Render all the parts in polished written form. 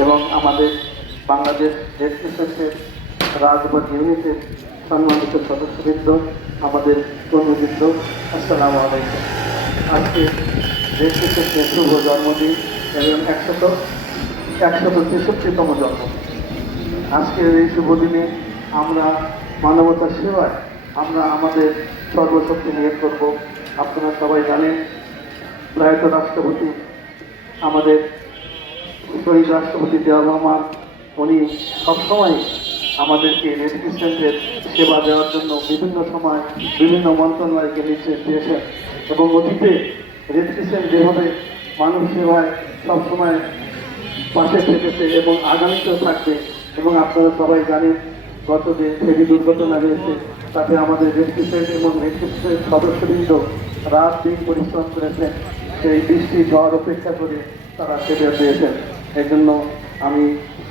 এবং আমাদের বাংলাদেশ রেড ক্রিসেন্টের রাজবাড়ী ইউনিটের সম্মানিত সদস্যবৃন্দ, আমাদের কর্মীবৃন্দ, আসসালামু আলাইকুম। আজকে রেড ক্রিসেন্টের শুভ জন্মদিন এবং 163তম জন্মদিন। আজকের এই শুভ দিনে আমরা মানবতার সেবায় আমরা আমাদের সর্বশক্তি নিয়োগ করব। আপনারা সবাই জানেন, প্রয়াত রাষ্ট্রপতি আমাদের শহীদ রাষ্ট্রপতি জিয়াউর রহমান উনি সবসময় আমাদেরকে রেড ক্রিসেন্টের সেবা দেওয়ার জন্য বিভিন্ন সময় বিভিন্ন মন্ত্রণালয়কে নির্দেশ দিয়েছেন এবং অতীতে রেড ক্রিসেন্ট যেভাবে মানুষ সেবায় সবসময় পাশে থেকেছে এবং আগামীতেও থাকবে। এবং আপনারা সবাই জানেন, গত যে ফেরি দুর্ঘটনা হয়েছে তাতে আমাদের রেড ক্রিসেন্ট এবং রেড ক্রিসেন্টের সদস্যবৃন্দ রাত দিন পরিশ্রম করেছেন, সেই বৃষ্টি ঝড় উপেক্ষা করে তারা সেবা দিয়েছেন। এই জন্য আমি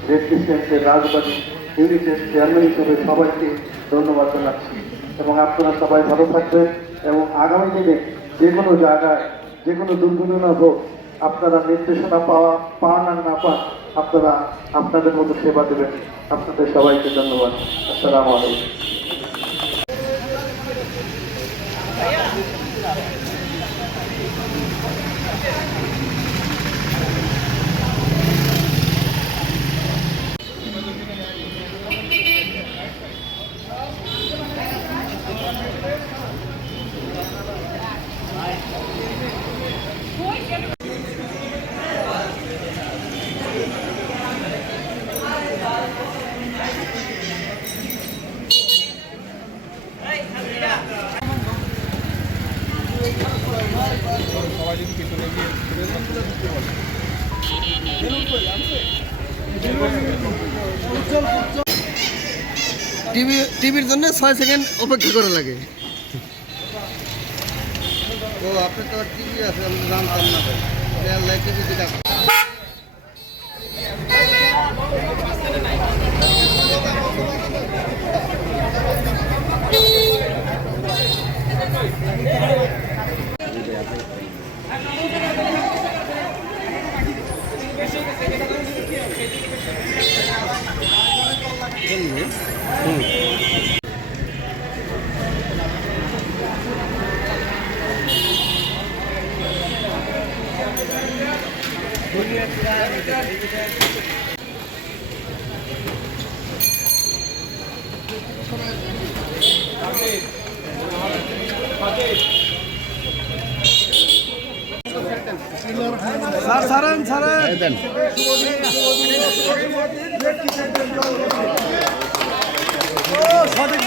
রেড ক্রিসেন্টের রাজবাড়ী ইউনিটের চেয়ারম্যান হিসেবে সবাইকে ধন্যবাদ জানাচ্ছি। এবং আপনারা সবাই ভালো থাকবেন এবং আগামী দিনে যে কোনো জায়গায় যে কোনো দুর্ঘটনা হোক, আপনারা নির্দেশনা পান আর না পান, আপনারা আপনাদের মতো সেবা দেবেন। আপনাদের সবাইকে ধন্যবাদ। আসসালামু আলাইকুম। টিভির জন্য 6 সেকেন্ড অপেক্ষা করা লাগে। ও আপনার তো টিভি আছে, আমি জানতাম না। টিভি যেটা ছাড়েন সঠিক